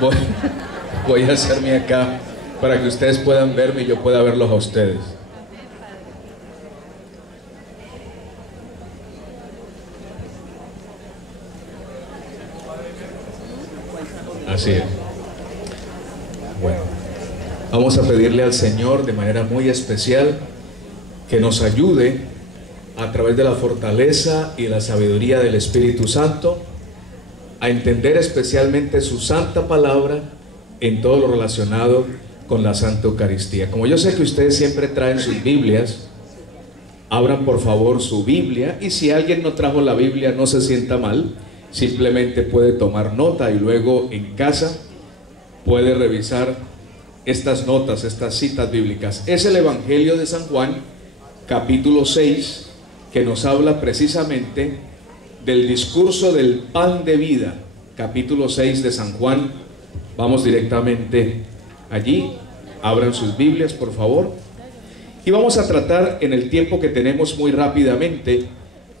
Voy, voy a hacerme acá para que ustedes puedan verme y yo pueda verlos a ustedes. Así es. Bueno, vamos a pedirle al Señor de manera muy especial que nos ayude a través de la fortaleza y la sabiduría del Espíritu Santo a entender especialmente su santa palabra en todo lo relacionado con la Santa Eucaristía. Como yo sé que ustedes siempre traen sus Biblias, abran por favor su Biblia, y si alguien no trajo la Biblia no se sienta mal, simplemente puede tomar nota y luego en casa puede revisar estas notas, estas citas bíblicas. Es el Evangelio de San Juan, capítulo 6, que nos habla precisamente del discurso del pan de vida. Capítulo 6 de San Juan. Vamos directamente allí. Abran sus Biblias, por favor. Y vamos a tratar en el tiempo que tenemos muy rápidamente,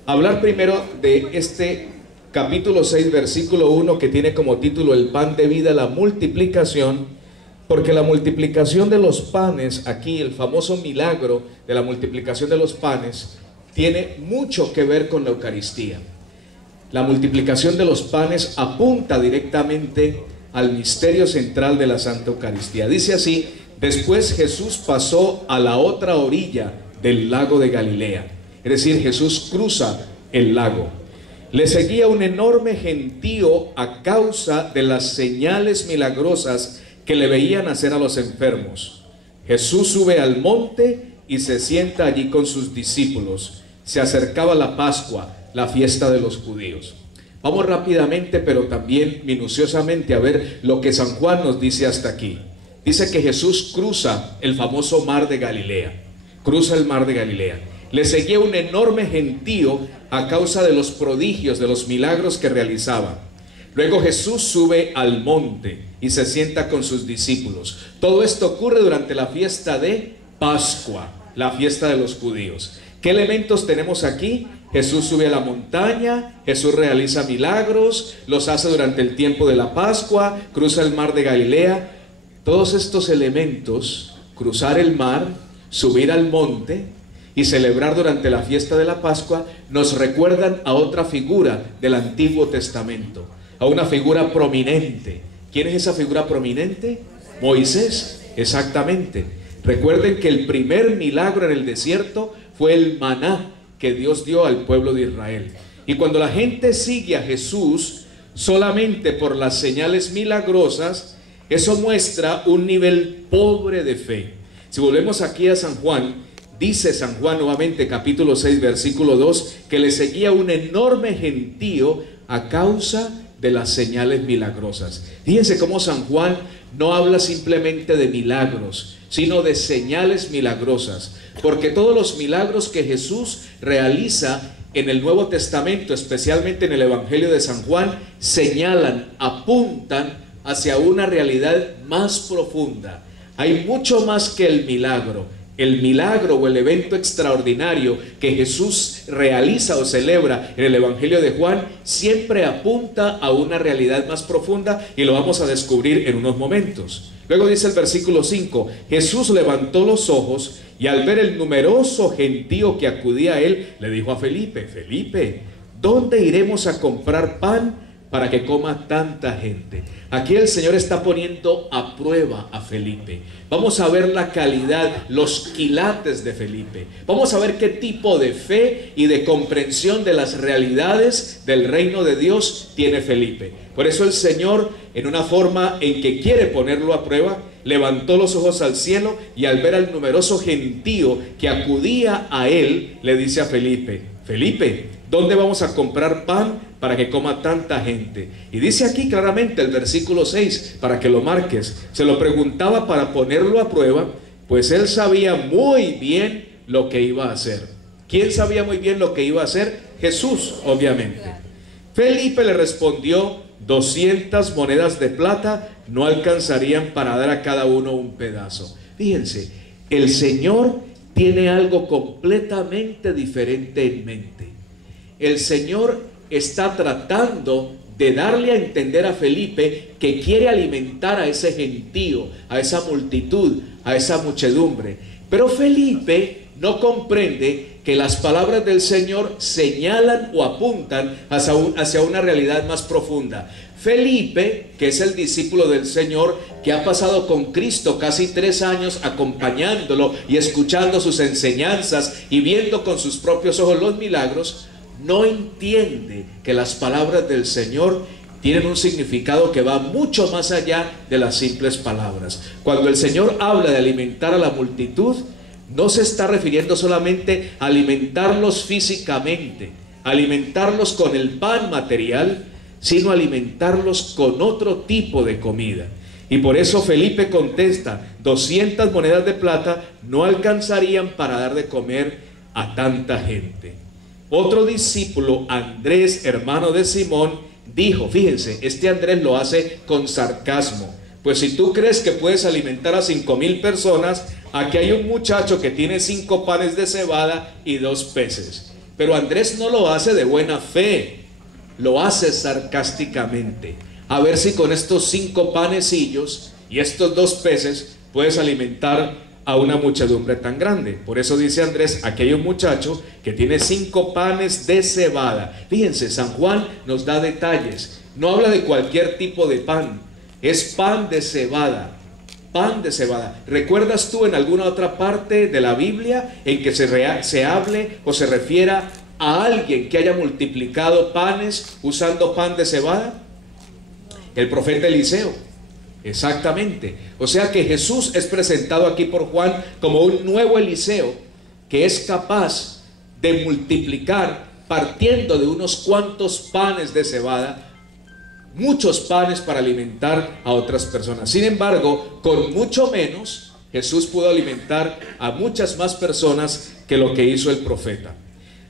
hablar primero de este capítulo 6, versículo 1, que tiene como título el pan de vida, la multiplicación, porque la multiplicación de los panes, aquí el famoso milagro de la multiplicación de los panes, tiene mucho que ver con la Eucaristía. La multiplicación de los panes apunta directamente al misterio central de la Santa Eucaristía. Dice así: después Jesús pasó a la otra orilla del lago de Galilea. Es decir, Jesús cruza el lago. Le seguía un enorme gentío a causa de las señales milagrosas que le veían hacer a los enfermos. Jesús sube al monte y se sienta allí con sus discípulos. Se acercaba la Pascua, la fiesta de los judíos. Vamos rápidamente, pero también minuciosamente, a ver lo que San Juan nos dice hasta aquí. Dice que Jesús cruza el famoso mar de Galilea. Cruza el mar de Galilea. Le seguía un enorme gentío a causa de los prodigios, de los milagros que realizaba. Luego Jesús sube al monte y se sienta con sus discípulos. Todo esto ocurre durante la fiesta de Pascua, la fiesta de los judíos. ¿Qué elementos tenemos aquí? Jesús sube a la montaña, Jesús realiza milagros, los hace durante el tiempo de la Pascua, cruza el mar de Galilea. Todos estos elementos, cruzar el mar, subir al monte y celebrar durante la fiesta de la Pascua, nos recuerdan a otra figura del Antiguo Testamento, a una figura prominente. ¿Quién es esa figura prominente? Moisés, exactamente. Recuerden que el primer milagro en el desierto fue el maná que Dios dio al pueblo de Israel. Y cuando la gente sigue a Jesús solamente por las señales milagrosas, eso muestra un nivel pobre de fe. Si volvemos aquí a San Juan, dice San Juan nuevamente, capítulo 6, versículo 2, que le seguía un enorme gentío a causa de las señales milagrosas. Fíjense cómo San Juan no habla simplemente de milagros, sino de señales milagrosas, porque todos los milagros que Jesús realiza en el Nuevo Testamento, especialmente en el Evangelio de San Juan, señalan, apuntan hacia una realidad más profunda. Hay mucho más que el milagro. El milagro o el evento extraordinario que Jesús realiza o celebra en el Evangelio de Juan siempre apunta a una realidad más profunda, y lo vamos a descubrir en unos momentos. Luego dice el versículo 5: Jesús levantó los ojos y al ver el numeroso gentío que acudía a él, le dijo a Felipe: Felipe, ¿dónde iremos a comprar pan para que coma tanta gente? Aquí el Señor está poniendo a prueba a Felipe. Vamos a ver la calidad, los quilates de Felipe. Vamos a ver qué tipo de fe y de comprensión de las realidades del reino de Dios tiene Felipe. Por eso el Señor, en una forma en que quiere ponerlo a prueba, levantó los ojos al cielo y al ver al numeroso gentío que acudía a él, le dice a Felipe: Felipe, ¿dónde vamos a comprar pan para que coma tanta gente? Y dice aquí claramente el versículo 6, para que lo marques. Se lo preguntaba para ponerlo a prueba, pues él sabía muy bien lo que iba a hacer. ¿Quién sabía muy bien lo que iba a hacer? Jesús, obviamente. Felipe le respondió: 200 monedas de plata no alcanzarían para dar a cada uno un pedazo. Fíjense, el Señor tiene algo completamente diferente en mente. El Señor está tratando de darle a entender a Felipe que quiere alimentar a ese gentío, a esa multitud, a esa muchedumbre. Pero Felipe no comprende que las palabras del Señor señalan o apuntan hacia una realidad más profunda. Felipe, que es el discípulo del Señor, que ha pasado con Cristo casi 3 años acompañándolo y escuchando sus enseñanzas y viendo con sus propios ojos los milagros, no entiende que las palabras del Señor tienen un significado que va mucho más allá de las simples palabras. Cuando el Señor habla de alimentar a la multitud, no se está refiriendo solamente a alimentarlos físicamente, alimentarlos con el pan material, sino alimentarlos con otro tipo de comida. Y por eso Felipe contesta: 200 monedas de plata no alcanzarían para dar de comer a tanta gente. Otro discípulo, Andrés, hermano de Simón, dijo, fíjense, este Andrés lo hace con sarcasmo: pues si tú crees que puedes alimentar a 5,000 personas, aquí hay un muchacho que tiene 5 panes de cebada y 2 peces. Pero Andrés no lo hace de buena fe, lo hace sarcásticamente. A ver si con estos 5 panecillos y estos 2 peces puedes alimentar a una muchedumbre tan grande. Por eso dice Andrés, aquí hay un muchacho que tiene 5 panes de cebada. Fíjense, San Juan nos da detalles. No habla de cualquier tipo de pan, es pan de cebada. Pan de cebada. ¿Recuerdas tú en alguna otra parte de la Biblia en que se hable o se refiera a alguien que haya multiplicado panes usando pan de cebada? El profeta Eliseo. Exactamente. O sea que Jesús es presentado aquí por Juan como un nuevo Eliseo que es capaz de multiplicar, partiendo de unos cuantos panes de cebada, muchos panes para alimentar a otras personas. Sin embargo, con mucho menos, Jesús pudo alimentar a muchas más personas que lo que hizo el profeta.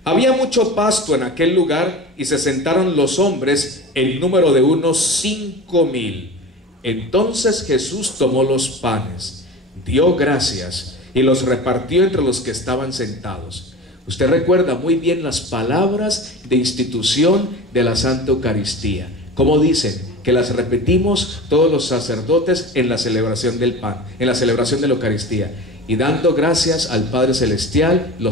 Había mucho pasto en aquel lugar y se sentaron los hombres en número de unos 5,000. Entonces Jesús tomó los panes, dio gracias y los repartió entre los que estaban sentados. Usted recuerda muy bien las palabras de institución de la Santa Eucaristía. Como dicen, que las repetimos todos los sacerdotes en la celebración del pan, en la celebración de la Eucaristía. Y dando gracias al Padre Celestial, lo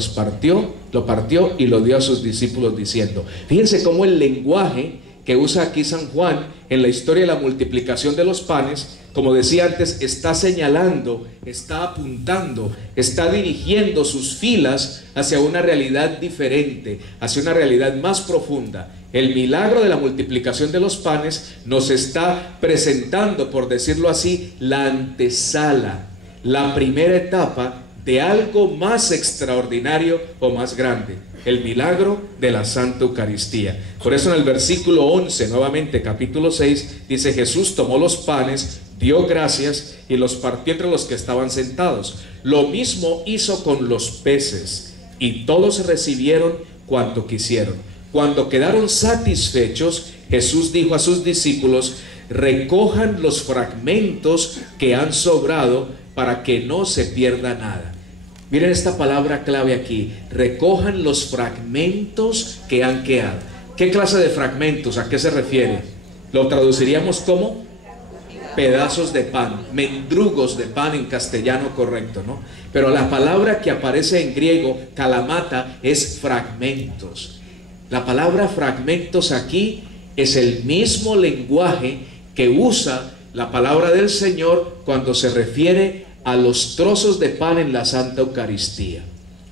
partió y lo dio a sus discípulos diciendo. Fíjense cómo el lenguaje que usa aquí San Juan en la historia de la multiplicación de los panes, como decía antes, está señalando, está apuntando, está dirigiendo sus filas hacia una realidad diferente, hacia una realidad más profunda. El milagro de la multiplicación de los panes nos está presentando, por decirlo así, la antesala, la primera etapa de algo más extraordinario o más grande, el milagro de la Santa Eucaristía. Por eso en el versículo 11, nuevamente capítulo 6, dice: Jesús tomó los panes, dio gracias y los partió entre los que estaban sentados. Lo mismo hizo con los peces, y todos recibieron cuanto quisieron. Cuando quedaron satisfechos, Jesús dijo a sus discípulos: recojan los fragmentos que han sobrado para que no se pierda nada. Miren esta palabra clave aquí: recojan los fragmentos que han quedado. ¿Qué clase de fragmentos? ¿A qué se refiere? Lo traduciríamos como pedazos de pan, mendrugos de pan en castellano correcto, ¿no? Pero la palabra que aparece en griego, kalamata, es fragmentos. La palabra fragmentos aquí es el mismo lenguaje que usa la palabra del Señor cuando se refiere a los trozos de pan en la Santa Eucaristía.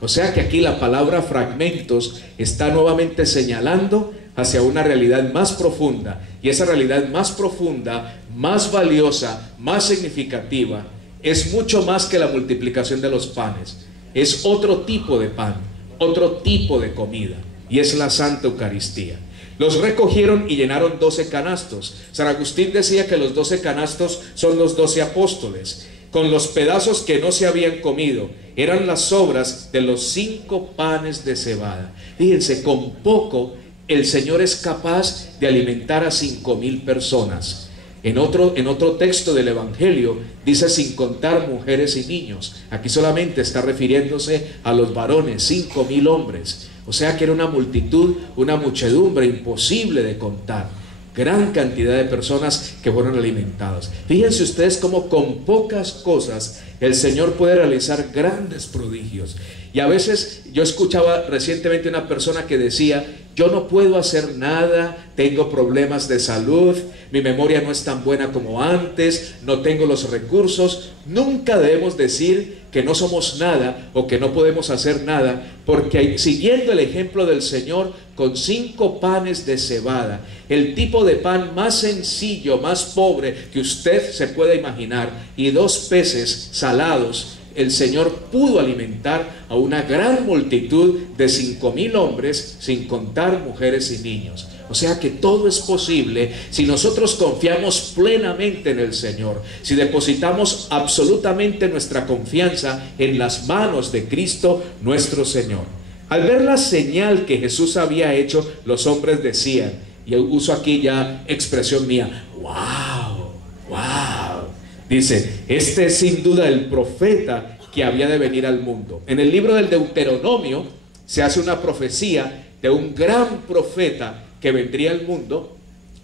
O sea que aquí la palabra fragmentos está nuevamente señalando hacia una realidad más profunda, y esa realidad más profunda, más valiosa, más significativa, es mucho más que la multiplicación de los panes. Es otro tipo de pan, otro tipo de comida, y es la Santa Eucaristía. Los recogieron y llenaron 12 canastos. San Agustín decía que los 12 canastos son los 12 apóstoles, con los pedazos que no se habían comido. Eran las sobras de los 5 panes de cebada. Fíjense, con poco el Señor es capaz de alimentar a 5,000 personas. En otro texto del Evangelio dice sin contar mujeres y niños. Aquí solamente está refiriéndose a los varones, 5,000 hombres. O sea que era una multitud, una muchedumbre imposible de contar. gran cantidad de personas que fueron alimentadas. Fíjense ustedes cómo con pocas cosas el Señor puede realizar grandes prodigios. Y a veces yo escuchaba recientemente una persona que decía: yo no puedo hacer nada, tengo problemas de salud, mi memoria no es tan buena como antes, no tengo los recursos. Nunca debemos decir que no somos nada o que no podemos hacer nada, porque siguiendo el ejemplo del Señor, con 5 panes de cebada, el tipo de pan más sencillo, más pobre que usted se pueda imaginar, y 2 peces salados, el Señor pudo alimentar a una gran multitud de 5,000 hombres, sin contar mujeres y niños. O sea que todo es posible si nosotros confiamos plenamente en el Señor, si depositamos absolutamente nuestra confianza en las manos de Cristo nuestro Señor. Al ver la señal que Jesús había hecho, los hombres decían, y uso aquí ya expresión mía: ¡wow! ¡Wow! Dice: este es sin duda el profeta que había de venir al mundo. En el libro del Deuteronomio se hace una profecía de un gran profeta que vendría al mundo.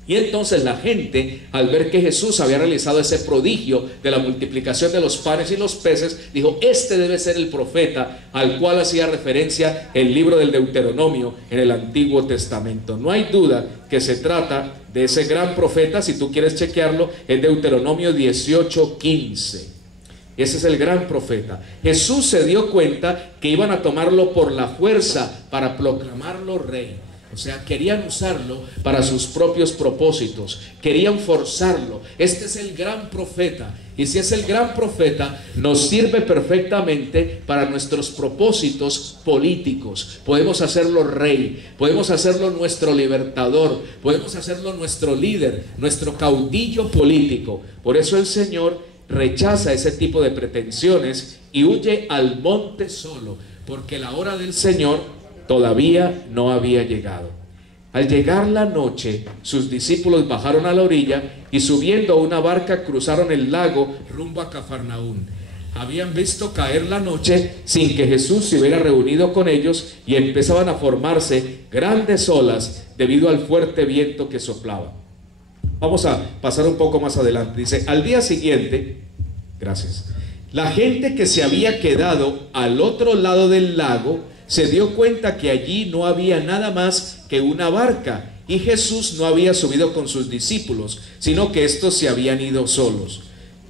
Y entonces la gente, al ver que Jesús había realizado ese prodigio de la multiplicación de los panes y los peces, dijo: este debe ser el profeta al cual hacía referencia el libro del Deuteronomio en el Antiguo Testamento. No hay duda que se trata de ese gran profeta. Si tú quieres chequearlo, en Deuteronomio 18:15. Ese es el gran profeta. Jesús se dio cuenta que iban a tomarlo por la fuerza para proclamarlo rey. O sea, querían usarlo para sus propios propósitos, querían forzarlo. Este es el gran profeta, y si es el gran profeta, nos sirve perfectamente para nuestros propósitos políticos. Podemos hacerlo rey, podemos hacerlo nuestro libertador, podemos hacerlo nuestro líder, nuestro caudillo político. Por eso el Señor rechaza ese tipo de pretensiones y huye al monte solo, porque la hora del Señor todavía no había llegado. Al llegar la noche, sus discípulos bajaron a la orilla y, subiendo a una barca, cruzaron el lago rumbo a Cafarnaún. Habían visto caer la noche sin que Jesús se hubiera reunido con ellos, y empezaban a formarse grandes olas debido al fuerte viento que soplaba. Vamos a pasar un poco más adelante. Dice: al día siguiente, gracias, la gente que se había quedado al otro lado del lago se dio cuenta que allí no había nada más que una barca, y Jesús no había subido con sus discípulos, sino que estos se habían ido solos.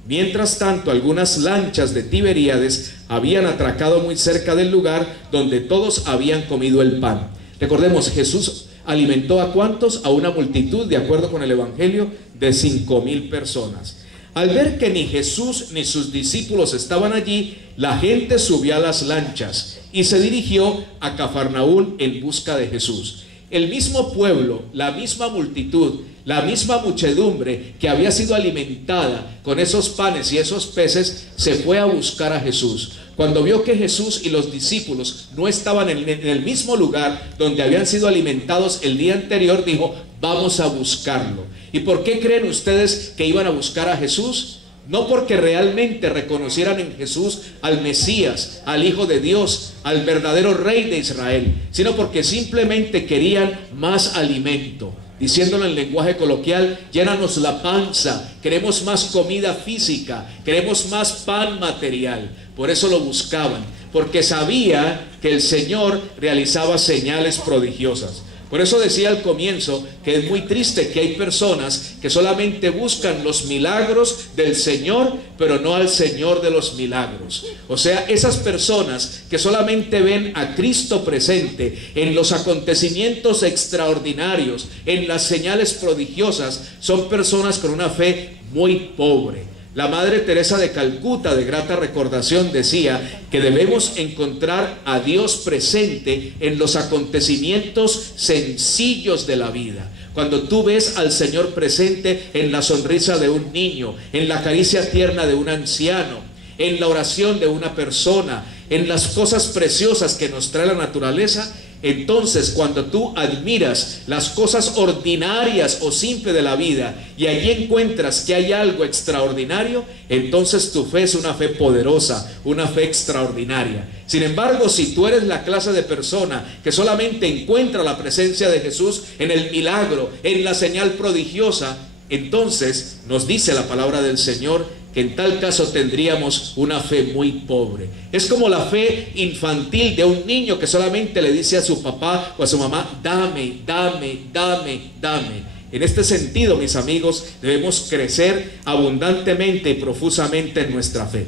Mientras tanto, algunas lanchas de Tiberíades habían atracado muy cerca del lugar donde todos habían comido el pan. Recordemos, Jesús alimentó ¿a cuántos? A una multitud, de acuerdo con el Evangelio, de 5,000 personas. Al ver que ni Jesús ni sus discípulos estaban allí, la gente subió a las lanchas y se dirigió a Cafarnaún en busca de Jesús. El mismo pueblo, la misma multitud, la misma muchedumbre que había sido alimentada con esos panes y esos peces, se fue a buscar a Jesús. Cuando vio que Jesús y los discípulos no estaban en el mismo lugar donde habían sido alimentados el día anterior, dijo: vamos a buscarlo. ¿Y por qué creen ustedes que iban a buscar a Jesús? No porque realmente reconocieran en Jesús al Mesías, al Hijo de Dios, al verdadero Rey de Israel, sino porque simplemente querían más alimento. Diciéndolo en lenguaje coloquial: llénanos la panza, queremos más comida física, queremos más pan material. Por eso lo buscaban, porque sabía que el Señor realizaba señales prodigiosas. Por eso decía al comienzo que es muy triste que hay personas que solamente buscan los milagros del Señor, pero no al Señor de los milagros. O sea, esas personas que solamente ven a Cristo presente en los acontecimientos extraordinarios, en las señales prodigiosas, son personas con una fe muy pobre. La Madre Teresa de Calcuta, de grata recordación, decía que debemos encontrar a Dios presente en los acontecimientos sencillos de la vida. Cuando tú ves al Señor presente en la sonrisa de un niño, en la caricia tierna de un anciano, en la oración de una persona, en las cosas preciosas que nos trae la naturaleza, Entonces, cuando tú admiras las cosas ordinarias o simples de la vida y allí encuentras que hay algo extraordinario, entonces tu fe es una fe poderosa, una fe extraordinaria. Sin embargo, si tú eres la clase de persona que solamente encuentra la presencia de Jesús en el milagro, en la señal prodigiosa, entonces nos dice la palabra del Señor que en tal caso tendríamos una fe muy pobre. Es como la fe infantil de un niño que solamente le dice a su papá o a su mamá: dame, dame, dame, dame. En este sentido, mis amigos, debemos crecer abundantemente y profusamente en nuestra fe.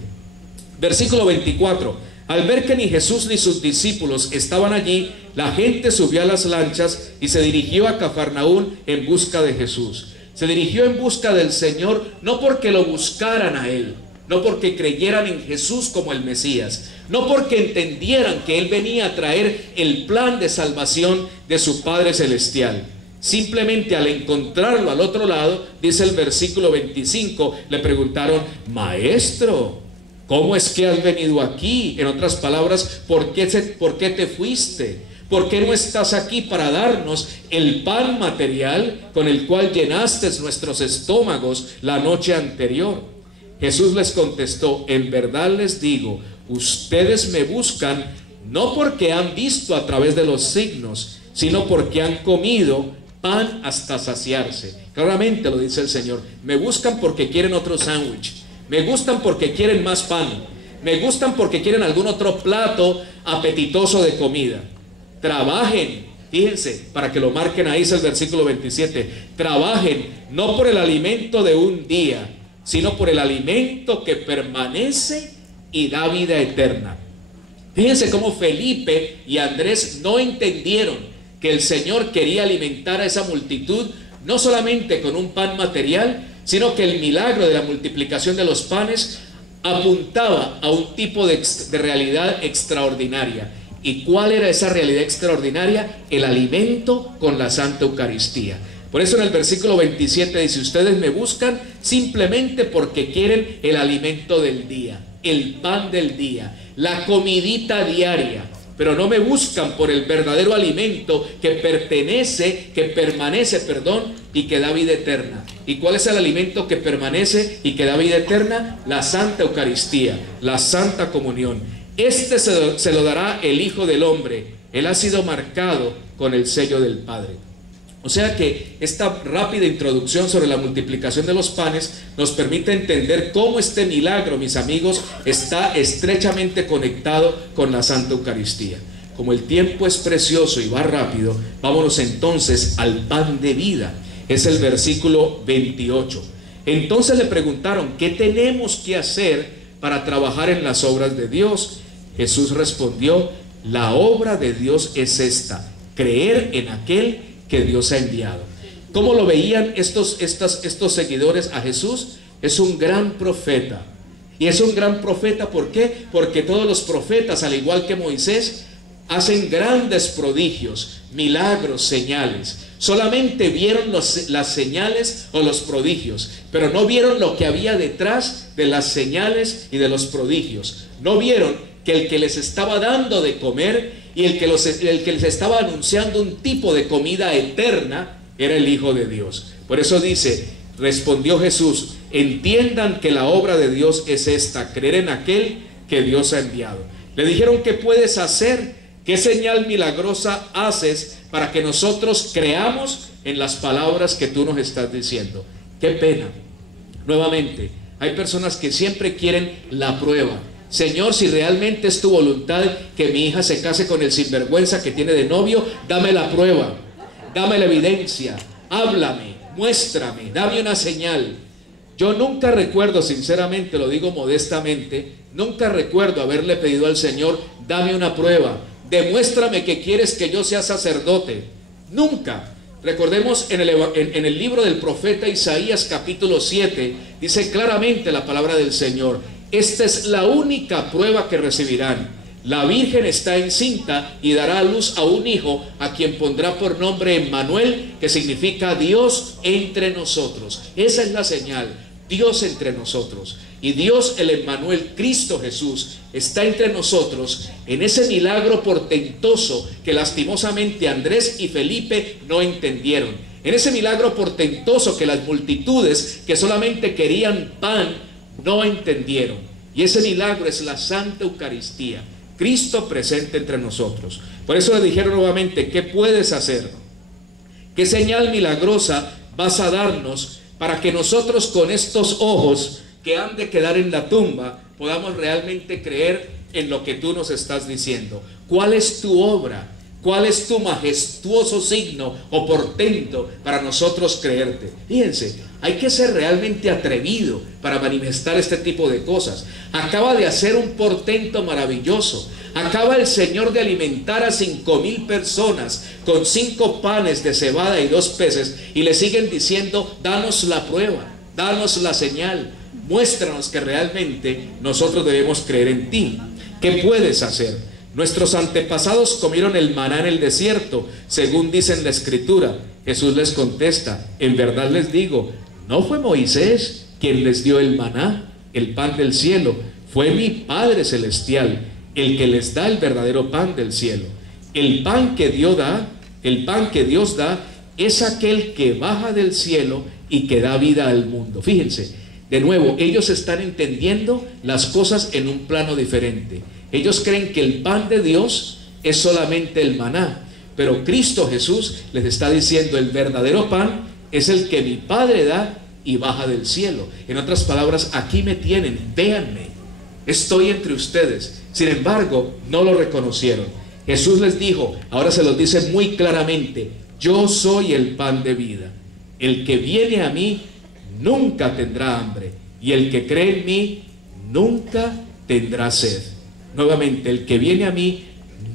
Versículo 24. Al ver que ni Jesús ni sus discípulos estaban allí, la gente subió a las lanchas y se dirigió a Cafarnaún en busca de Jesús. Se dirigió en busca del Señor, no porque lo buscaran a Él, no porque creyeran en Jesús como el Mesías, no porque entendieran que Él venía a traer el plan de salvación de su Padre Celestial. Simplemente al encontrarlo al otro lado, dice el versículo 25, le preguntaron: Maestro, ¿cómo es que has venido aquí? En otras palabras, ¿por qué te fuiste? ¿Por qué no estás aquí para darnos el pan material con el cual llenaste nuestros estómagos la noche anterior? Jesús les contestó: en verdad les digo, ustedes me buscan no porque han visto a través de los signos, sino porque han comido pan hasta saciarse. Claramente lo dice el Señor. Me buscan porque quieren otro sándwich, me gustan porque quieren más pan, me gustan porque quieren algún otro plato apetitoso de comida. Trabajen, fíjense, para que lo marquen ahí, es el versículo 27. Trabajen no por el alimento de un día, sino por el alimento que permanece y da vida eterna. Fíjense cómo Felipe y Andrés no entendieron que el Señor quería alimentar a esa multitud no solamente con un pan material, sino que el milagro de la multiplicación de los panes apuntaba a un tipo de realidad extraordinaria. ¿Y cuál era esa realidad extraordinaria? El alimento con la Santa Eucaristía. Por eso en el versículo 27 dice: ustedes me buscan simplemente porque quieren el alimento del día, el pan del día, la comidita diaria, pero no me buscan por el verdadero alimento que permanece, y que da vida eterna. ¿Y cuál es el alimento que permanece y que da vida eterna? La Santa Eucaristía, la Santa Comunión. Este se lo dará el Hijo del Hombre. Él ha sido marcado con el sello del Padre. O sea que esta rápida introducción sobre la multiplicación de los panes nos permite entender cómo este milagro, mis amigos, está estrechamente conectado con la Santa Eucaristía. Como el tiempo es precioso y va rápido, vámonos entonces al pan de vida. Es el versículo 28. Entonces le preguntaron: ¿qué tenemos que hacer para trabajar en las obras de Dios? Jesús respondió: la obra de Dios es esta, creer en aquel que Dios ha enviado. ¿Cómo lo veían estos seguidores a Jesús? Es un gran profeta. Y es un gran profeta, ¿por qué? Porque todos los profetas, al igual que Moisés, hacen grandes prodigios, milagros, señales. Solamente vieron las señales o los prodigios, pero no vieron lo que había detrás de las señales y de los prodigios. No vieron que el que les estaba dando de comer y el que les estaba anunciando un tipo de comida eterna era el Hijo de Dios. Por eso dice, respondió Jesús: entiendan que la obra de Dios es esta, creer en aquel que Dios ha enviado. Le dijeron: ¿qué puedes hacer? ¿Qué señal milagrosa haces para que nosotros creamos en las palabras que tú nos estás diciendo? Qué pena. Nuevamente, hay personas que siempre quieren la prueba. Señor, si realmente es tu voluntad que mi hija se case con el sinvergüenza que tiene de novio, dame la prueba, dame la evidencia, háblame, muéstrame, dame una señal. Yo nunca recuerdo, sinceramente, lo digo modestamente, nunca recuerdo haberle pedido al Señor: dame una prueba, demuéstrame que quieres que yo sea sacerdote. Nunca. Recordemos en el libro del profeta Isaías capítulo 7, dice claramente la palabra del Señor: esta es la única prueba que recibirán. La Virgen está encinta y dará a luz a un hijo, a quien pondrá por nombre Emmanuel, que significa Dios entre nosotros. Esa es la señal, Dios entre nosotros. y Dios el Emmanuel, Cristo Jesús, está entre nosotros en ese milagro portentoso que lastimosamente Andrés y Felipe no entendieron, en ese milagro portentoso que las multitudes que solamente querían pan no entendieron. Y ese milagro es la Santa Eucaristía, Cristo presente entre nosotros. Por eso le dijeron nuevamente: ¿qué puedes hacer? ¿Qué señal milagrosa vas a darnos para que nosotros con estos ojos que han de quedar en la tumba podamos realmente creer en lo que tú nos estás diciendo? ¿Cuál es tu obra? ¿Cuál es tu majestuoso signo o portento para nosotros creerte? Fíjense, hay que ser realmente atrevido para manifestar este tipo de cosas. Acaba de hacer un portento maravilloso. Acaba el Señor de alimentar a 5,000 personas con 5 panes de cebada y 2 peces, y le siguen diciendo: danos la prueba, danos la señal, muéstranos que realmente nosotros debemos creer en ti. ¿Qué puedes hacer? Nuestros antepasados comieron el maná en el desierto, según dice en la Escritura. Jesús les contesta: en verdad les digo, no fue Moisés quien les dio el maná, el pan del cielo, fue mi Padre Celestial el que les da el verdadero pan del cielo. El pan que Dios da es aquel que baja del cielo y que da vida al mundo. Fíjense, de nuevo, ellos están entendiendo las cosas en un plano diferente. Ellos creen que el pan de Dios es solamente el maná, pero Cristo Jesús les está diciendo: el verdadero pan es el que mi Padre da y baja del cielo. En otras palabras, aquí me tienen, véanme, estoy entre ustedes. Sin embargo, no lo reconocieron. Jesús les dijo, ahora se los dice muy claramente: yo soy el pan de vida. El que viene a mí nunca tendrá hambre, y el que cree en mí nunca tendrá sed. Nuevamente, el que viene a mí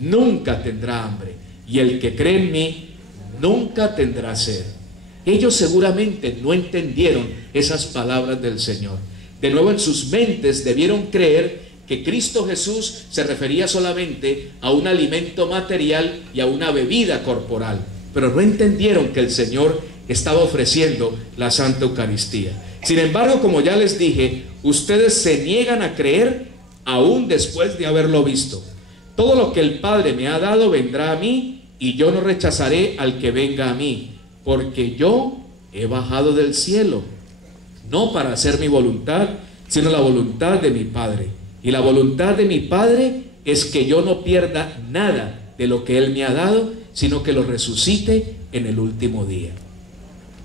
nunca tendrá hambre, y el que cree en mí nunca tendrá sed. Ellos seguramente no entendieron esas palabras del Señor. De nuevo, en sus mentes debieron creer que Cristo Jesús se refería solamente a un alimento material y a una bebida corporal, pero no entendieron que el Señor estaba ofreciendo la Santa Eucaristía. Sin embargo, como ya les dije, ustedes se niegan a creer aún después de haberlo visto. Todo lo que el Padre me ha dado vendrá a mí, y yo no rechazaré al que venga a mí, porque yo he bajado del cielo, no para hacer mi voluntad, sino la voluntad de mi Padre. Y la voluntad de mi Padre es que yo no pierda nada de lo que Él me ha dado, sino que lo resucite en el último día.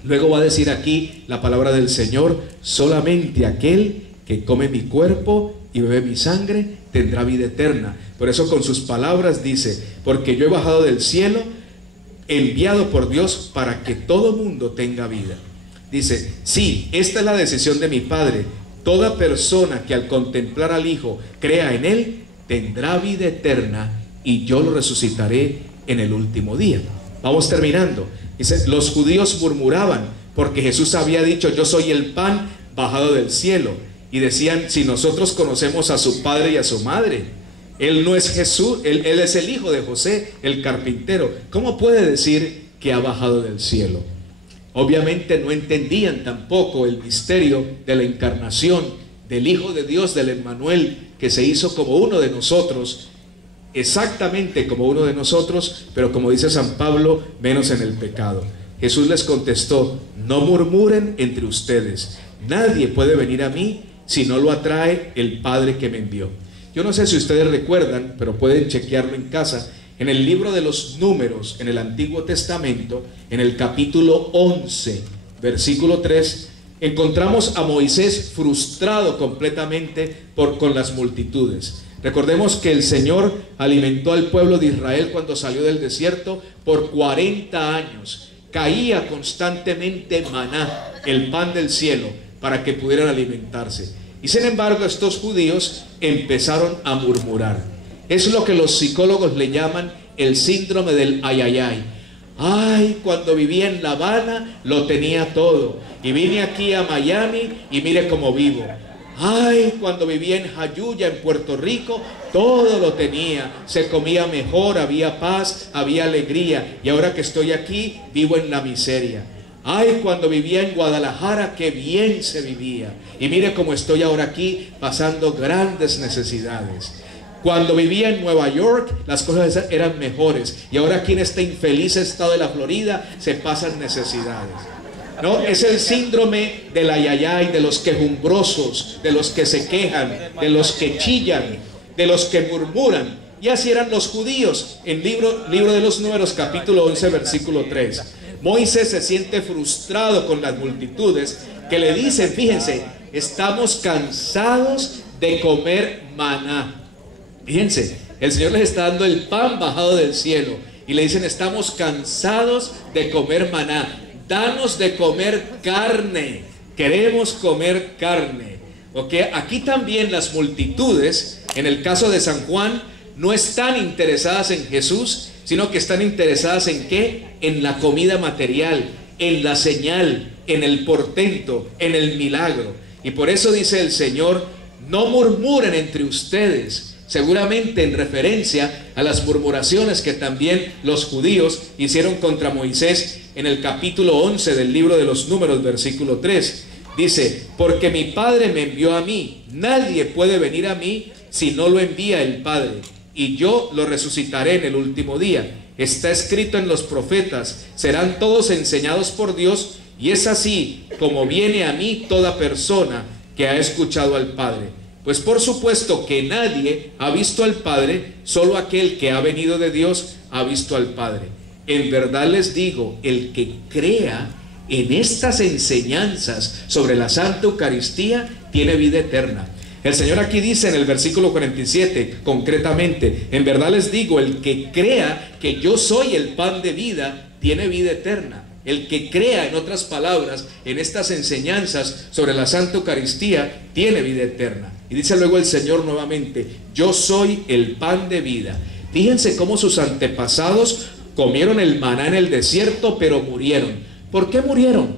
Luego va a decir aquí la palabra del Señor: solamente aquel que come mi cuerpo y bebe mi sangre tendrá vida eterna. Por eso con sus palabras dice: porque yo he bajado del cielo, enviado por Dios para que todo mundo tenga vida. Dice: sí, esta es la decisión de mi Padre. Toda persona que al contemplar al Hijo crea en Él tendrá vida eterna, y yo lo resucitaré en el último día. Vamos terminando. Dice: los judíos murmuraban porque Jesús había dicho: yo soy el pan bajado del cielo. Y decían: si nosotros conocemos a su padre y a su madre, Él no es Jesús, él es el hijo de José, el carpintero. ¿Cómo puede decir que ha bajado del cielo? Obviamente no entendían tampoco el misterio de la encarnación del Hijo de Dios, del Emmanuel, que se hizo como uno de nosotros, exactamente como uno de nosotros, pero como dice San Pablo, menos en el pecado. Jesús les contestó: no murmuren entre ustedes. Nadie puede venir a mí si no lo atrae el Padre que me envió. Yo no sé si ustedes recuerdan, pero pueden chequearlo en casa. En el libro de los Números, en el Antiguo Testamento, en el capítulo 11, versículo 3, encontramos a Moisés frustrado completamente con las multitudes. Recordemos que el Señor alimentó al pueblo de Israel cuando salió del desierto por 40 años. Caía constantemente maná, el pan del cielo, para que pudieran alimentarse. Y sin embargo, estos judíos empezaron a murmurar. Es lo que los psicólogos le llaman el síndrome del ay, ay, ay. Ay, cuando vivía en La Habana lo tenía todo, y vine aquí a Miami y mire cómo vivo. Ay, cuando vivía en Jayuya, en Puerto Rico, todo lo tenía, se comía mejor, había paz, había alegría, y ahora que estoy aquí, vivo en la miseria. Ay, cuando vivía en Guadalajara, qué bien se vivía. Y mire cómo estoy ahora aquí pasando grandes necesidades. Cuando vivía en Nueva York, las cosas eran mejores. Y ahora aquí en este infeliz estado de la Florida, se pasan necesidades. ¿No? Es el síndrome de la yayay, de los quejumbrosos, de los que se quejan, de los que chillan, de los que murmuran. Y así eran los judíos. En libro de los Números, capítulo 11, versículo 3. Moisés se siente frustrado con las multitudes que le dicen, fíjense, estamos cansados de comer maná. Fíjense, el Señor les está dando el pan bajado del cielo y le dicen, estamos cansados de comer maná. Danos de comer carne, queremos comer carne. ¿Okay? Aquí también las multitudes, en el caso de San Juan, no están interesadas en Jesús, sino que están interesadas en ¿qué? En la comida material, en la señal, en el portento, en el milagro. Y por eso dice el Señor, no murmuren entre ustedes, seguramente en referencia a las murmuraciones que también los judíos hicieron contra Moisés en el capítulo 11 del libro de los Números, versículo 3. Dice, porque mi Padre me envió a mí, nadie puede venir a mí si no lo envía el Padre, y yo lo resucitaré en el último día. Está escrito en los profetas, serán todos enseñados por Dios, y es así como viene a mí toda persona que ha escuchado al Padre. Pues por supuesto que nadie ha visto al Padre, solo aquel que ha venido de Dios ha visto al Padre. En verdad les digo, el que crea en estas enseñanzas sobre la Santa Eucaristía tiene vida eterna. El Señor aquí dice en el versículo 47, concretamente, en verdad les digo, el que crea que yo soy el pan de vida, tiene vida eterna. El que crea, en otras palabras, en estas enseñanzas sobre la Santa Eucaristía, tiene vida eterna. Y dice luego el Señor nuevamente, yo soy el pan de vida. Fíjense cómo sus antepasados comieron el maná en el desierto, pero murieron. ¿Por qué murieron?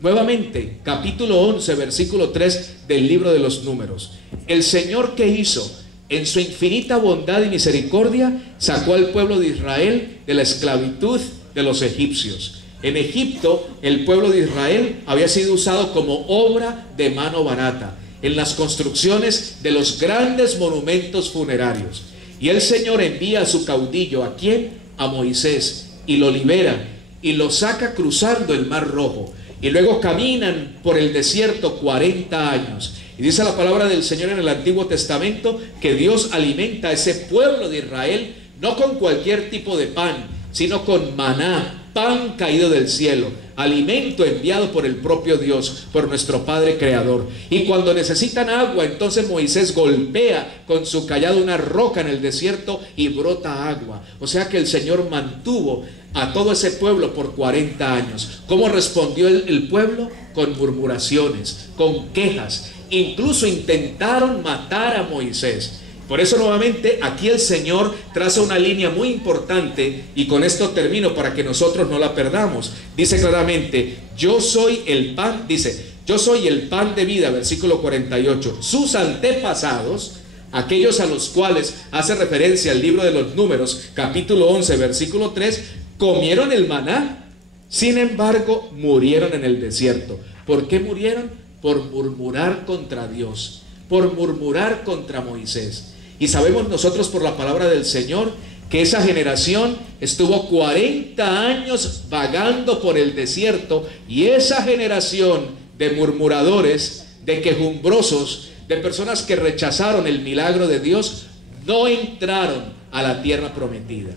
Nuevamente, capítulo 11, versículo 3 del libro de los Números. El Señor, ¿qué hizo? En su infinita bondad y misericordia, sacó al pueblo de Israel de la esclavitud de los egipcios. En Egipto, el pueblo de Israel había sido usado como obra de mano barata en las construcciones de los grandes monumentos funerarios. Y el Señor envía a su caudillo, ¿a quién? A Moisés, y lo libera y lo saca cruzando el Mar Rojo. Y luego caminan por el desierto 40 años. Y dice la palabra del Señor en el Antiguo Testamento que Dios alimenta a ese pueblo de Israel no con cualquier tipo de pan, sino con maná, pan caído del cielo, alimento enviado por el propio Dios, por nuestro Padre Creador. Y cuando necesitan agua, entonces Moisés golpea con su cayado una roca en el desierto y brota agua. O sea que el Señor mantuvo a todo ese pueblo por 40 años. ¿Cómo respondió el pueblo? Con murmuraciones, con quejas. Incluso intentaron matar a Moisés. Por eso nuevamente aquí el Señor traza una línea muy importante, y con esto termino para que nosotros no la perdamos. Dice claramente, yo soy el pan, dice, yo soy el pan de vida, versículo 48. Sus antepasados, aquellos a los cuales hace referencia el libro de los Números, capítulo 11, versículo 3, comieron el maná, sin embargo murieron en el desierto. ¿Por qué murieron? Por murmurar contra Dios, por murmurar contra Moisés. Y sabemos nosotros por la palabra del Señor que esa generación estuvo 40 años vagando por el desierto, y esa generación de murmuradores, de quejumbrosos, de personas que rechazaron el milagro de Dios, no entraron a la tierra prometida.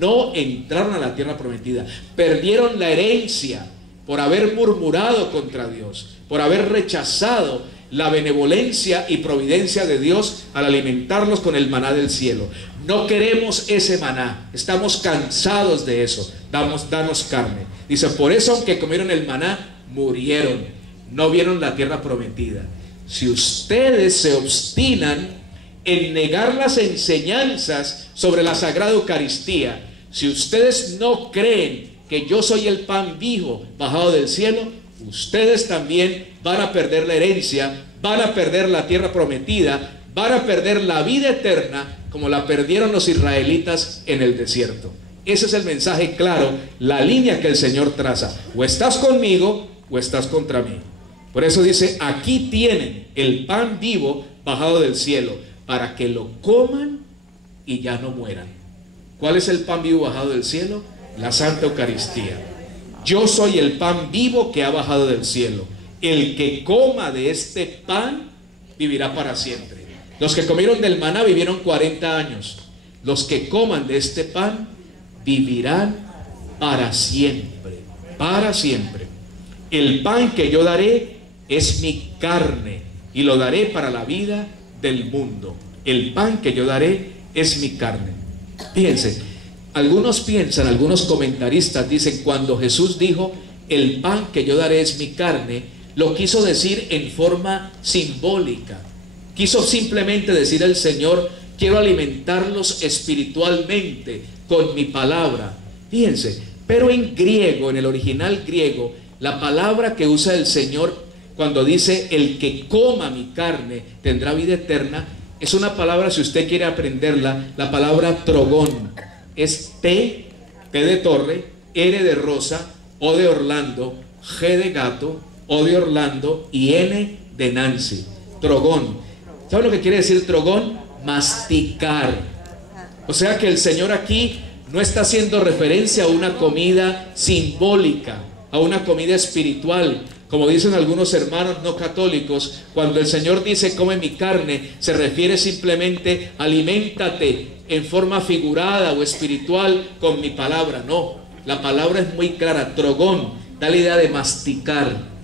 No entraron a la tierra prometida. Perdieron la herencia por haber murmurado contra Dios, por haber rechazado la benevolencia y providencia de Dios al alimentarlos con el maná del cielo. No queremos ese maná, estamos cansados de eso. Danos carne. Dice, por eso aunque comieron el maná, murieron, no vieron la tierra prometida. Si ustedes se obstinan en negar las enseñanzas sobre la Sagrada Eucaristía, si ustedes no creen que yo soy el pan vivo bajado del cielo, ustedes también van a perder la herencia, van a perder la tierra prometida, van a perder la vida eterna como la perdieron los israelitas en el desierto. Ese es el mensaje claro, la línea que el Señor traza. O estás conmigo o estás contra mí. Por eso dice, aquí tienen el pan vivo bajado del cielo, para que lo coman y ya no mueran. ¿Cuál es el pan vivo bajado del cielo? La Santa Eucaristía. Yo soy el pan vivo que ha bajado del cielo. El que coma de este pan vivirá para siempre. Los que comieron del maná vivieron 40 años. Los que coman de este pan vivirán para siempre. Para siempre. El pan que yo daré es mi carne y lo daré para la vida del mundo. El pan que yo daré es mi carne. Fíjense, algunos piensan, algunos comentaristas dicen, cuando Jesús dijo el pan que yo daré es mi carne, lo quiso decir en forma simbólica. Quiso simplemente decir el Señor, quiero alimentarlos espiritualmente con mi palabra. Fíjense, pero en griego, en el original griego, la palabra que usa el Señor cuando dice el que coma mi carne tendrá vida eterna, es una palabra, si usted quiere aprenderla, la palabra trogón. Es T de torre, R de rosa, O de Orlando, G de gato, O de Orlando y N de Nancy. Trogón. ¿Sabe lo que quiere decir trogón? Masticar. O sea que el Señor aquí no está haciendo referencia a una comida simbólica, a una comida espiritual. Como dicen algunos hermanos no católicos, cuando el Señor dice come mi carne, se refiere simplemente aliméntate en forma figurada o espiritual con mi palabra. No, la palabra es muy clara, trogón, da la idea de masticar,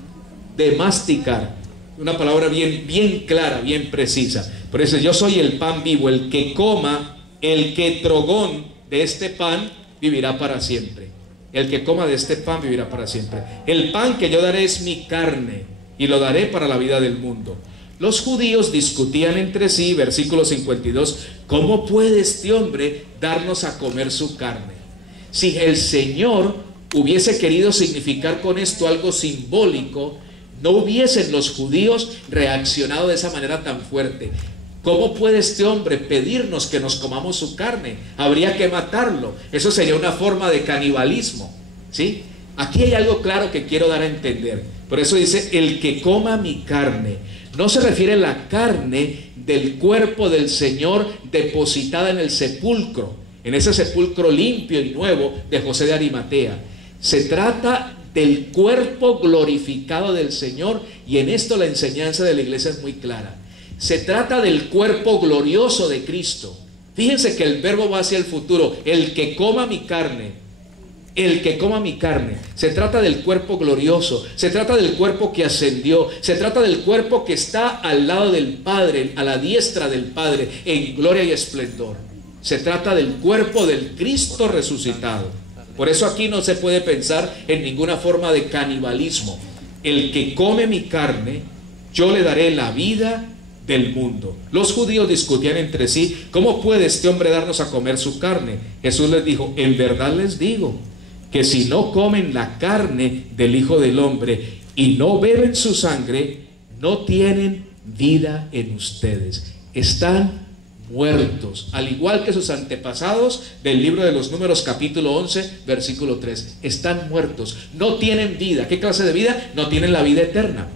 una palabra bien clara, bien precisa. Por eso yo soy el pan vivo, el que coma, el que trogón de este pan vivirá para siempre. El que coma de este pan vivirá para siempre. El pan que yo daré es mi carne y lo daré para la vida del mundo. Los judíos discutían entre sí, versículo 52, ¿cómo puede este hombre darnos a comer su carne? Si el Señor hubiese querido significar con esto algo simbólico, no hubiesen los judíos reaccionado de esa manera tan fuerte. ¿Cómo puede este hombre pedirnos que nos comamos su carne? Habría que matarlo. Eso sería una forma de canibalismo, ¿sí? Aquí hay algo claro que quiero dar a entender. Por eso dice, el que coma mi carne. No se refiere a la carne del cuerpo del Señor depositada en el sepulcro, en ese sepulcro limpio y nuevo de José de Arimatea. Se trata del cuerpo glorificado del Señor, y en esto la enseñanza de la iglesia es muy clara. Se trata del cuerpo glorioso de Cristo. Fíjense que el verbo va hacia el futuro. El que coma mi carne, el que coma mi carne. Se trata del cuerpo glorioso, se trata del cuerpo que ascendió, se trata del cuerpo que está al lado del Padre, a la diestra del Padre, en gloria y esplendor. Se trata del cuerpo del Cristo resucitado. Por eso aquí no se puede pensar en ninguna forma de canibalismo. El que come mi carne, yo le daré la vida del mundo. Los judíos discutían entre sí, ¿cómo puede este hombre darnos a comer su carne? Jesús les dijo, en verdad les digo, que si no comen la carne del Hijo del Hombre y no beben su sangre, no tienen vida en ustedes. Están muertos, al igual que sus antepasados del libro de los Números capítulo 11 versículo 3. Están muertos, no tienen vida. ¿Qué clase de vida? No tienen la vida eterna.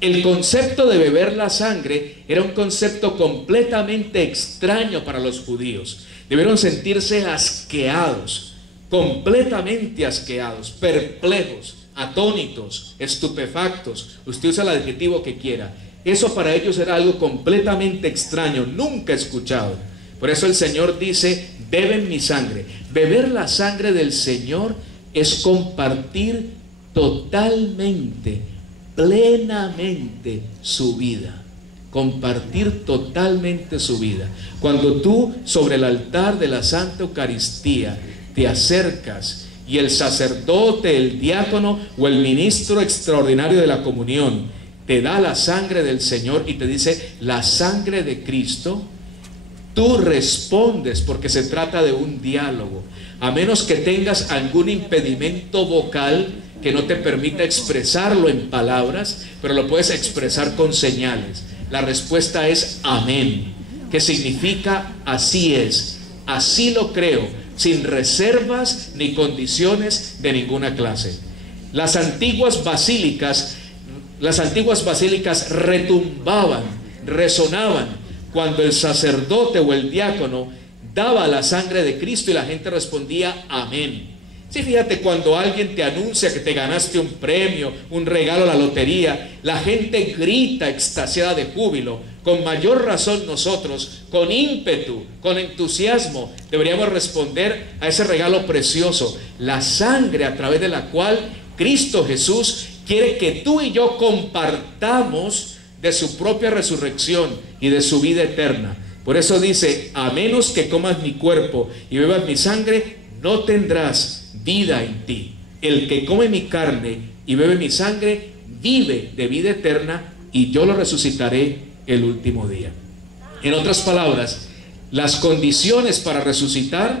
El concepto de beber la sangre era un concepto completamente extraño para los judíos. Debieron sentirse asqueados, completamente asqueados, perplejos, atónitos, estupefactos. Usted usa el adjetivo que quiera. Eso para ellos era algo completamente extraño, nunca escuchado. Por eso el Señor dice, beben mi sangre. Beber la sangre del Señor es compartir totalmente, plenamente su vida. Compartir totalmente su vida. Cuando tú sobre el altar de la Santa Eucaristía te acercas y el sacerdote, el diácono o el ministro extraordinario de la comunión te da la sangre del Señor y te dice la sangre de Cristo, tú respondes, porque se trata de un diálogo. A menos que tengas algún impedimento vocal que no te permita expresarlo en palabras, pero lo puedes expresar con señales. La respuesta es amén, que significa así es, así lo creo, sin reservas ni condiciones de ninguna clase. Las antiguas basílicas retumbaban, resonaban cuando el sacerdote o el diácono daba la sangre de Cristo y la gente respondía amén. Sí, fíjate, cuando alguien te anuncia que te ganaste un premio, un regalo a la lotería, la gente grita extasiada de júbilo. Con mayor razón nosotros, con ímpetu, con entusiasmo, deberíamos responder a ese regalo precioso, la sangre a través de la cual Cristo Jesús quiere que tú y yo compartamos de su propia resurrección y de su vida eterna. Por eso dice, a menos que comas mi cuerpo y bebas mi sangre, no tendrás vida en ti. El que come mi carne y bebe mi sangre, vive de vida eterna, y yo lo resucitaré el último día. En otras palabras, las condiciones para resucitar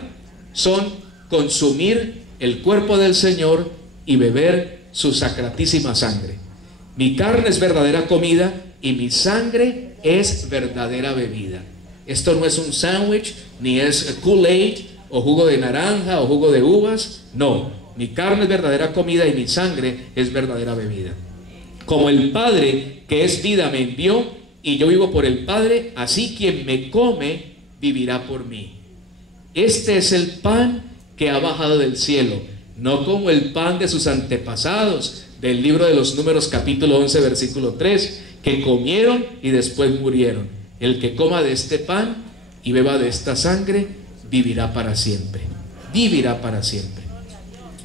son consumir el cuerpo del Señor y beber su sacratísima sangre. Mi carne es verdadera comida y mi sangre es verdadera bebida. Esto no es un sándwich, ni es Kool-Aid, o jugo de naranja, o jugo de uvas. No, mi carne es verdadera comida y mi sangre es verdadera bebida. Como el Padre que es vida me envió y yo vivo por el Padre, así quien me come vivirá por mí. Este es el pan que ha bajado del cielo, no como el pan de sus antepasados, del libro de los Números capítulo 11 versículo 3, que comieron y después murieron. El que coma de este pan y beba de esta sangre vivirá para siempre, vivirá para siempre.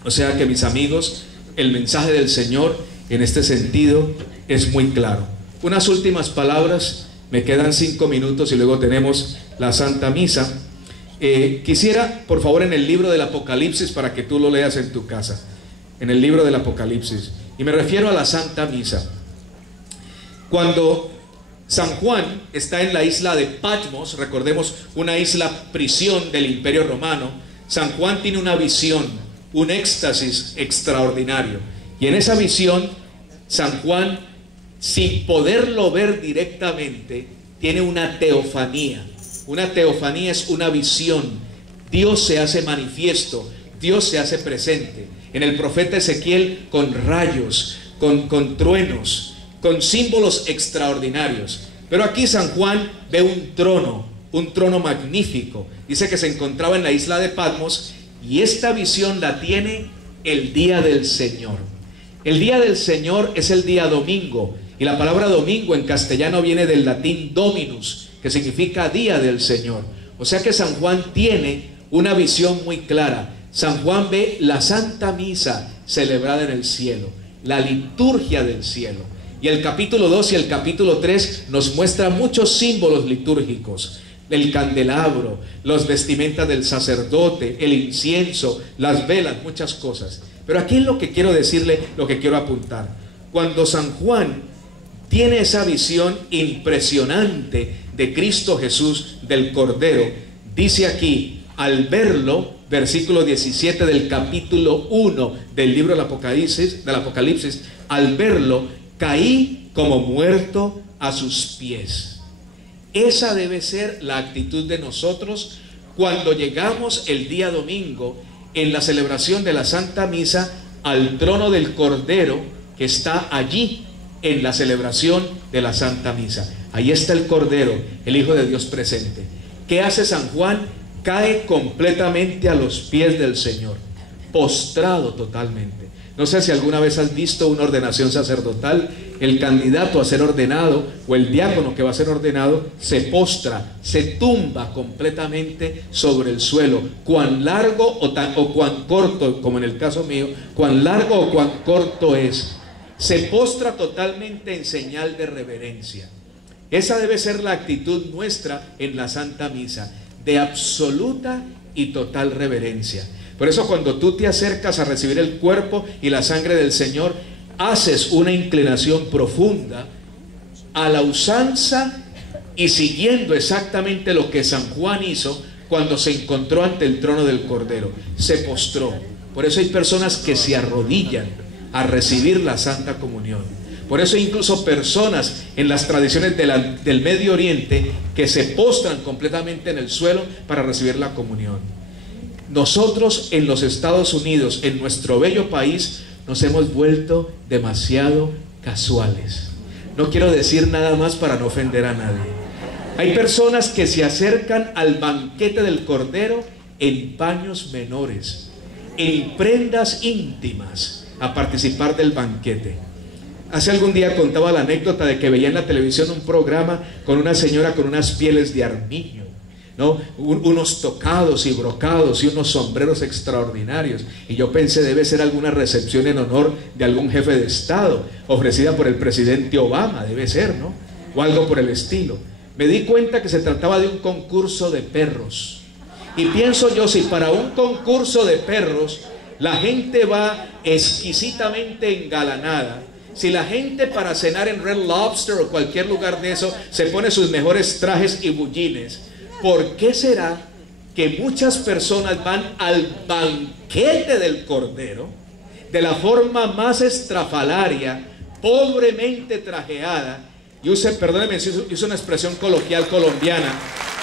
O sea que, mis amigos, el mensaje del Señor en este sentido es muy claro. Unas últimas palabras, me quedan 5 minutos y luego tenemos la Santa Misa. Quisiera, por favor, en el libro del Apocalipsis, para que tú lo leas en tu casa, en el libro del Apocalipsis, y me refiero a la Santa Misa. Cuando San Juan está en la isla de Patmos, recordemos, una isla prisión del Imperio Romano, San Juan tiene una visión, un éxtasis extraordinario, y en esa visión San Juan, sin poderlo ver directamente, tiene una teofanía. Una teofanía es una visión. Dios se hace manifiesto, Dios se hace presente. En el profeta Ezequiel, con rayos, con truenos, con símbolos extraordinarios. Pero aquí San Juan ve un trono magnífico. Dice que se encontraba en la isla de Patmos, y esta visión la tiene el día del Señor. El día del Señor es el día domingo, y la palabra domingo en castellano viene del latín dominus, que significa día del Señor. O sea que San Juan tiene una visión muy clara. San Juan ve la Santa Misa celebrada en el cielo, la liturgia del cielo. Y el capítulo 2 y el capítulo 3 nos muestran muchos símbolos litúrgicos: el candelabro, las vestimentas del sacerdote, el incienso, las velas, muchas cosas. Pero aquí es lo que quiero decirle, lo que quiero apuntar. Cuando San Juan tiene esa visión impresionante de Cristo Jesús, del Cordero, dice aquí, al verlo, versículo 17 del capítulo 1 del libro del Apocalipsis, al verlo, caí como muerto a sus pies. Esa debe ser la actitud de nosotros cuando llegamos el día domingo en la celebración de la Santa Misa al trono del Cordero que está allí en la celebración de la Santa Misa. Ahí está el Cordero, el Hijo de Dios presente. ¿Qué hace San Juan? Cae completamente a los pies del Señor, postrado totalmente. No sé si alguna vez has visto una ordenación sacerdotal. El candidato a ser ordenado o el diácono que va a ser ordenado se postra, se tumba completamente sobre el suelo. Cuán largo o cuán corto, como en el caso mío, cuán largo o cuán corto es. Se postra totalmente en señal de reverencia. Esa debe ser la actitud nuestra en la Santa Misa, de absoluta y total reverencia. Por eso, cuando tú te acercas a recibir el cuerpo y la sangre del Señor, haces una inclinación profunda a la usanza y siguiendo exactamente lo que San Juan hizo cuando se encontró ante el trono del Cordero. Se postró. Por eso hay personas que se arrodillan a recibir la Santa Comunión. Por eso hay incluso personas en las tradiciones del Medio Oriente que se postran completamente en el suelo para recibir la comunión. Nosotros en los Estados Unidos, en nuestro bello país, nos hemos vuelto demasiado casuales. No quiero decir nada más para no ofender a nadie. Hay personas que se acercan al banquete del Cordero en paños menores, en prendas íntimas, a participar del banquete. Hace algún día contaba la anécdota de que veía en la televisión un programa con una señora con unas pieles de armiño, ¿no? Unos tocados y brocados y unos sombreros extraordinarios, y yo pensé, debe ser alguna recepción en honor de algún jefe de Estado, ofrecida por el presidente Obama, debe ser, ¿no? O algo por el estilo. Me di cuenta que se trataba de un concurso de perros, y pienso yo, si para un concurso de perros la gente va exquisitamente engalanada, si la gente para cenar en Red Lobster o cualquier lugar de eso se pone sus mejores trajes y bullines, ¿por qué será que muchas personas van al banquete del Cordero de la forma más estrafalaria, pobremente trajeada, y perdónenme si uso una expresión coloquial colombiana,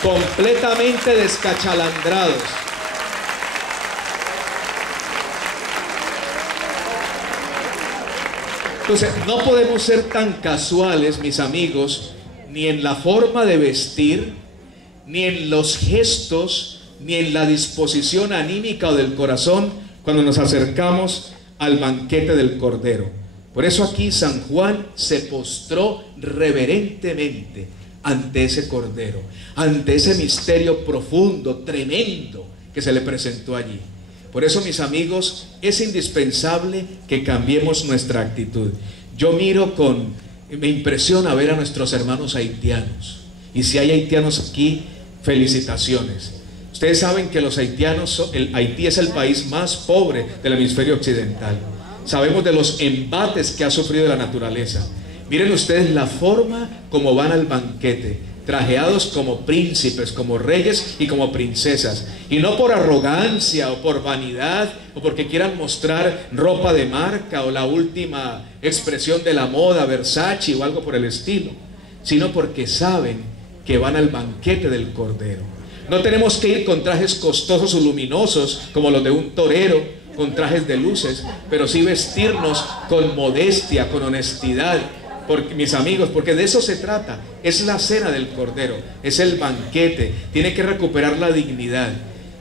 completamente descachalandrados? Entonces, no podemos ser tan casuales, mis amigos, ni en la forma de vestir, ni en los gestos, ni en la disposición anímica o del corazón cuando nos acercamos al banquete del Cordero. Por eso aquí San Juan se postró reverentemente ante ese Cordero, ante ese misterio profundo, tremendo que se le presentó allí. Por eso, mis amigos, es indispensable que cambiemos nuestra actitud. Yo me impresiona ver a nuestros hermanos haitianos, y si hay haitianos aquí, felicitaciones. Ustedes saben que los haitianos, Haití es el país más pobre del hemisferio occidental. Sabemos de los embates que ha sufrido la naturaleza. Miren ustedes la forma como van al banquete, trajeados como príncipes, como reyes y como princesas, y no por arrogancia o por vanidad o porque quieran mostrar ropa de marca o la última expresión de la moda, Versace o algo por el estilo, sino porque saben que van al banquete del Cordero. No tenemos que ir con trajes costosos o luminosos como los de un torero, con trajes de luces, pero sí vestirnos con modestia, con honestidad, porque, mis amigos, porque de eso se trata. Es la cena del Cordero, es el banquete, tiene que recuperar la dignidad.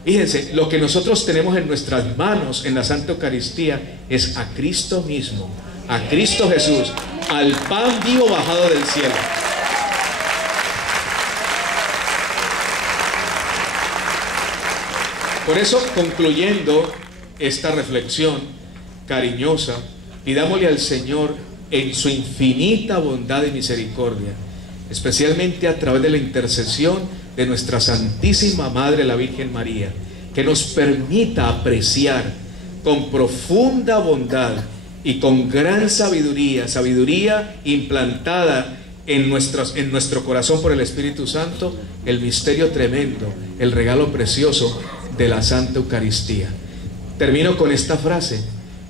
Fíjense, lo que nosotros tenemos en nuestras manos en la Santa Eucaristía es a Cristo mismo, a Cristo Jesús, al pan vivo bajado del cielo. Por eso, concluyendo esta reflexión cariñosa, pidámosle al Señor en su infinita bondad y misericordia, especialmente a través de la intercesión de nuestra Santísima Madre, la Virgen María, que nos permita apreciar con profunda bondad y con gran sabiduría implantada en nuestro corazón por el Espíritu Santo, el misterio tremendo, el regalo precioso de la Santa Eucaristía. Termino con esta frase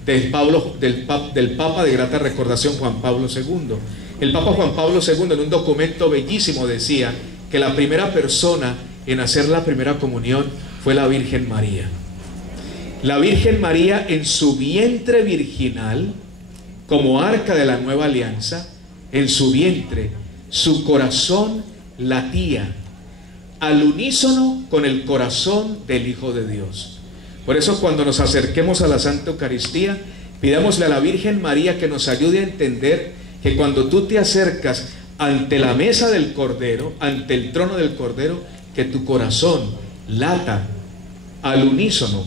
del Papa de grata recordación, Juan Pablo II. El Papa Juan Pablo II, en un documento bellísimo, decía que la primera persona en hacer la primera comunión fue la Virgen María. La Virgen María, en su vientre virginal, como arca de la nueva alianza, en su vientre, su corazón latía al unísono con el corazón del Hijo de Dios. Por eso, cuando nos acerquemos a la Santa Eucaristía, pidámosle a la Virgen María que nos ayude a entender que cuando tú te acercas ante la mesa del Cordero, ante el trono del Cordero, que tu corazón lata al unísono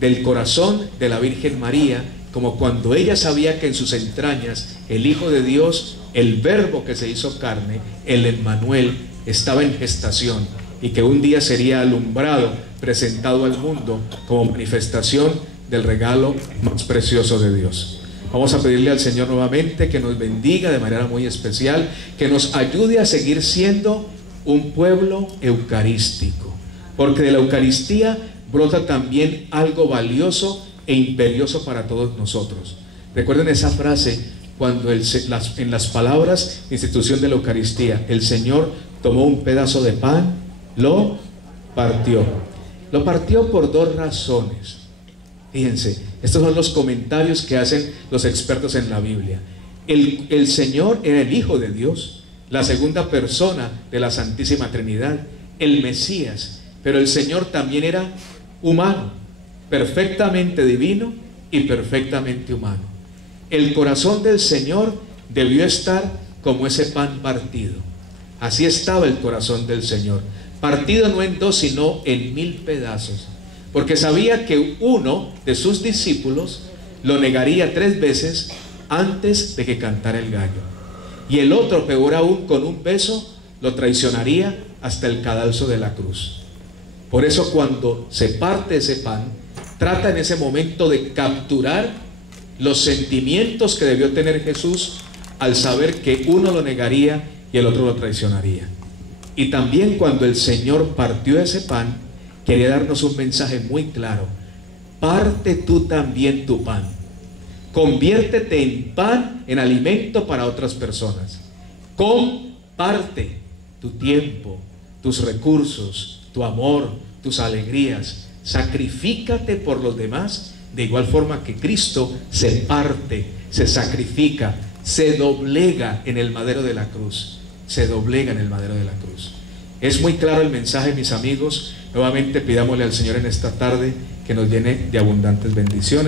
del corazón de la Virgen María, como cuando ella sabía que en sus entrañas el Hijo de Dios, el Verbo que se hizo carne, el Emmanuel, estaba en gestación, y que un día sería alumbrado, presentado al mundo como manifestación del regalo más precioso de Dios. Vamos a pedirle al Señor nuevamente que nos bendiga de manera muy especial, que nos ayude a seguir siendo un pueblo eucarístico, porque de la Eucaristía brota también algo valioso e imperioso para todos nosotros. Recuerden esa frase cuando en las palabras de institución de la Eucaristía, el Señor tomó un pedazo de pan, lo partió Lo partió por dos razones. Fíjense, estos son los comentarios que hacen los expertos en la Biblia. El Señor era el Hijo de Dios, la segunda persona de la Santísima Trinidad, el Mesías, pero el Señor también era humano, perfectamente divino y perfectamente humano. El corazón del Señor debió estar como ese pan partido. Así estaba el corazón del Señor, partido no en dos, sino en 1000 pedazos, porque sabía que uno de sus discípulos lo negaría 3 veces antes de que cantara el gallo, y el otro, peor aún, con un beso lo traicionaría hasta el cadalso de la cruz. Por eso, cuando se parte ese pan, trata en ese momento de capturar los sentimientos que debió tener Jesús al saber que uno lo negaría y el otro lo traicionaría. Y también cuando el Señor partió ese pan, quería darnos un mensaje muy claro: parte tú también tu pan, conviértete en pan, en alimento para otras personas. Comparte tu tiempo, tus recursos, tu amor, tus alegrías. Sacrifícate por los demás, de igual forma que Cristo se parte, se sacrifica, se doblega en el madero de la cruz. Se doblega en el madero de la cruz. Es muy claro el mensaje, mis amigos. Nuevamente pidámosle al Señor en esta tarde que nos llene de abundantes bendiciones.